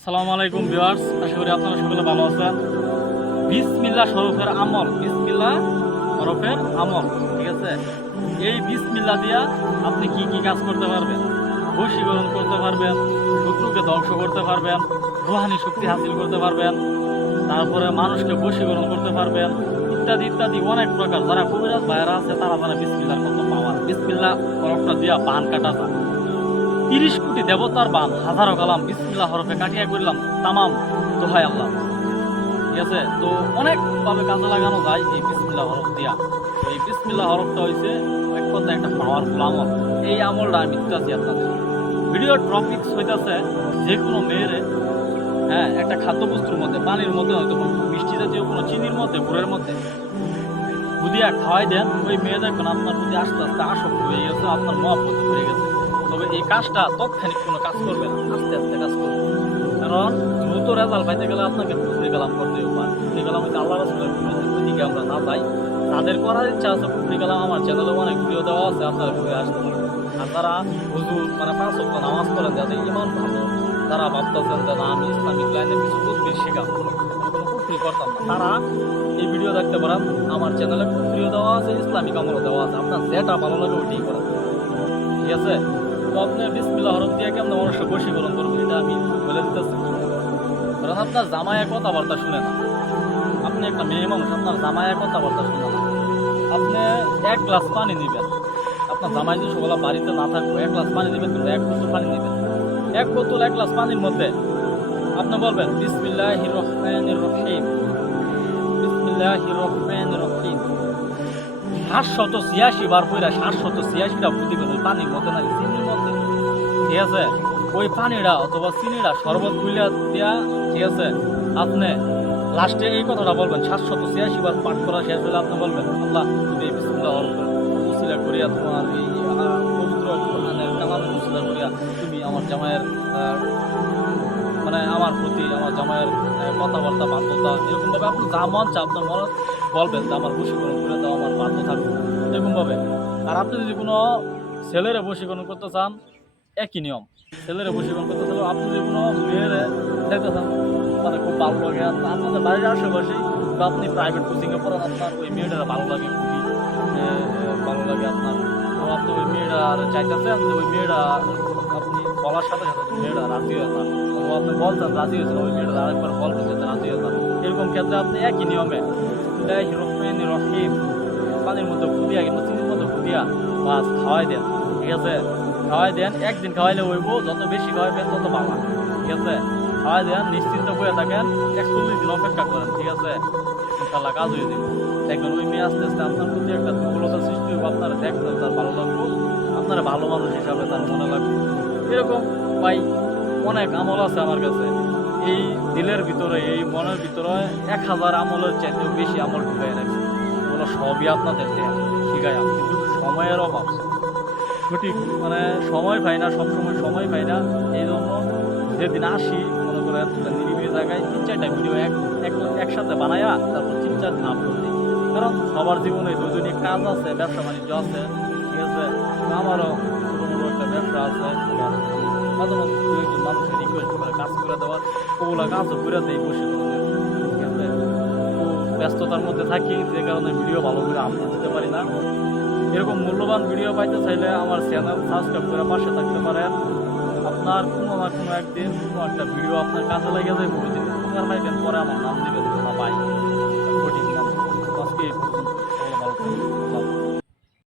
আসসালামু আলাইকুম ভিউয়ার্স, আশা করি আপনারা সকলে ভালো আছেন। বিসমিল্লাহ শরফের আমল, বিসমিল্লাহ শরফের আমল, ঠিক আছে। এই বিসমিল্লাহ দিয়া আপনি কি কি কাজ করতে পারবেন? বশীকরণ করতে পারবেন, শত্রুকে ধ্বংস করতে পারবেন, রুহানি শক্তি হাসিল করতে পারবেন, তারপরে মানুষকে বশীকরণ করতে পারবেন, ইত্যাদি ইত্যাদি অনেক প্রকার। যারা কবিরাজ ভাইয়েরা আছে তারা যারা বিসমিল্লাহর কত পাওয়ার, বিসমিল্লাহ হরফটা দিয়া বান কাটা যায়। 30 কোটি দেবতার বান, হাজারো কালাম বিসমিল্লাহ হরফে কাটিয়া করলাম তামাম দোহাই আল্লাহ, ঠিক আছে। তো অনেকভাবে কাজে লাগানো যায় এই বিসমিল্লাহ হরফ দিয়া। তো এই বিসমিল্লাহ হরফটা হয়েছে এক কথা একটা পাওয়ারফুল আমল। এই আমলটা আমি দিতেছি আপনাদের। ভিডিওর টপিক্স হইতেছে যে কোনো মেয়েরে, হ্যাঁ, একটা খাদ্যবস্তুর মধ্যে, পানির মধ্যে, হয়তো মিষ্টি জাতীয় কোনো চিনির মধ্যে, গুড়ের মধ্যে বুদিয়া খাওয়াই দেন, ওই মেয়ে দেখবেন আপনার প্রতি আস্তে আস্তে আসক্ত হয়ে গেছে, আপনার মহব্বত হয়ে গেছে। তবে এই কাজটা তৎক্ষণিক কোনো কাজ করবে না, আস্তে আস্তে কাজ করবে। কারণ দ্রুত রেজাল্ট পাইতে গেলে আপনাকে কুফরি কালাম করতে হবে। কুফরি কালাম হচ্ছে আল্লাহ রাসূলের ওইদিকে আমরা না যাই। তাদের করার ইচ্ছা আছে কুফরি কালাম, আমার চ্যানেলে অনেক ভিডিও দেওয়া আছে, আপনারা ঘুরে আসতে পারেন। আর তারা হুজুর মানে 5 ওয়াক্ত নামাজ পড়েন, যাদের ইমান ভালো, তারা ভাবতেছেন যে না আমি ইসলামিক লাইনে কিছু বুঝবি শেখাবো, কোনো কুফরি করতাম না, তারা এই ভিডিও দেখতে পারেন। আমার চ্যানেলে কুফরিও দেওয়া আছে, ইসলামিক আমলও দেওয়া আছে, আপনার যেটা ভালো লাগে ওইটাই করেন, ঠিক আছে। তো আপনি বিসমিল্লাহ হরফ দিয়ে কেমন মানুষকে বশীকরণ করবেন এটা আমি বলে দিতেছি। কারণ আপনার জামাইয়ের কথাবার্তা শুনে না, আপনি একটা মেয়ে মানুষ, আপনার জামাইয়ের কথাবার্তা শুনে না। আপনি 1 গ্লাস পানি নেবেন, আপনার জামাই যদি সকালে বাড়িতে না থাকবে 1 গ্লাস পানি নেবেন, কিন্তু 1 বোতল পানি নেবেন। 1 বোতল 1 গ্লাস পানির মধ্যে আপনি বলবেন বিসমিল্লাহির রহমানির রহিম, বিসমিল্লাহির রহমানির রহিম 786 বার পড়া, 786টা দিবেন ওই পানির মধ্যে, না চিনির মধ্যে, ঠিক আছে। ওই পানিটা অথবা চিনিটা শরবত গুলিয়া দিয়া, ঠিক আছে। আপনি লাস্টে এই কথাটা বলবেন, 786 বার পাঠ করা শেষ হলে আপনি বলবেন আল্লাহ তুমি এই বিসমিল্লাহ উসিলা করিয়া, তোমার এই পবিত্র কোরআনের কালামের উসিলা করিয়া তুমি আমার জামাইয়ের মানে আমার প্রতি, আমার জামাইয়ের কথাবার্তা বাধ্যতা, এরকমভাবে আপনি যা মন চা আপনার মনে বলবেন যে আমার বশীকরণ করে দাও, আমার বাধ্য থাকবে, এরকমভাবে। আর আপনি যদি কোনো ছেলেরে বশীকরণ করতে চান, একই নিয়ম। ছেলেরে বশীকরণ করতে চান, আপনি যদি কোনো মেয়েরে দেখতে চান মানে খুব ভালো লাগে, আপনাদের বাড়ির আশেপাশেই বা আপনি প্রাইভেট কোচিংয়ে পড়ান, আপনার ওই মেয়েটারা ভালো লাগে, খুবই ভালো লাগে আপনার, তো আপনি ওই মেয়েরা চাইতেছেন যে ওই মেয়েরা আপনি বলার সাথে সাথে মেয়েরা রাজি হয়ে যান, অথবা আপনি বলছেন রাজি হয়েছেন, ওই মেয়েরা আরেকবার বলবেন যে রাজি হয়ে যান। এরকম ক্ষেত্রে আপনি একই নিয়মে রহিম পানির মধ্যে ফুটিয়া কিন্তু চিনির মধ্যে ফুটিয়া মাছ খাওয়াই দেন, ঠিক আছে। খাওয়াই দেন, একদিন খাওয়াইলে হইব, যত বেশি খাওয়াইবেন তত ভালো, ঠিক আছে। খাওয়াই দেন, নিশ্চিন্ত বয়ে থাকেন, 41 দিন অপেক্ষা করেন, ঠিক আছে। ইনশাল্লাহ কাজ হয়ে যাবে। দেখবেন ওই মেয়ে আস্তে আস্তে আপনার প্রতি একটা দুর্বলতা সৃষ্টি হবে, আপনারা দেখবেন তার ভালো লাগবে, আপনারা ভালো মানুষ হিসাবে তার মনে লাগবে। এরকম ভাই অনেক আমল আছে আমার কাছে। এই দিলের ভিতরে, এই মনের ভিতরে 1000 আমলের চাইতেও বেশি আমল ঢুকাই রাখছি, ওগুলো সবই আপনাদের শিখাই। কিন্তু সময়ের অভাব, সঠিক মানে সময় পাই না, সবসময় সময় পাই না। এই জন্য যেদিন আসি মনে করে নিরিবিলি জায়গায় 3-4টা ভিডিও একসাথে বানায়া তারপর 3-4 দিন আপলোড দিই। কারণ সবার জীবনে দুজনই কাজ আছে, ব্যবসা বাণিজ্য আছে, ঠিক আছে। আমারও ছোটো মোটো একটা ব্যবসা আছে, মাঝে মাঝে দুইজন মানুষের রিকোয়েস্ট করে কাজ করে দেওয়ার, ওগুলো কাজও করে দেয় বসে, ঠিক আছে। তো ব্যস্ততার মধ্যে থাকি, যে কারণে ভিডিও ভালো করে আপলোড দিতে পারি না। এরকম মূল্যবান ভিডিও পাইতে চাইলে আমার চ্যানেল সাবস্ক্রাইব করে পাশে থাকতে পারেন। আপনার কোনো না কোনো একদিন কোনো একটা ভিডিও আপনার কাজে লেগে যাবে, ওই দিন উপকার পাইবেন, পরে আমার নাম দিবেন না ভাই।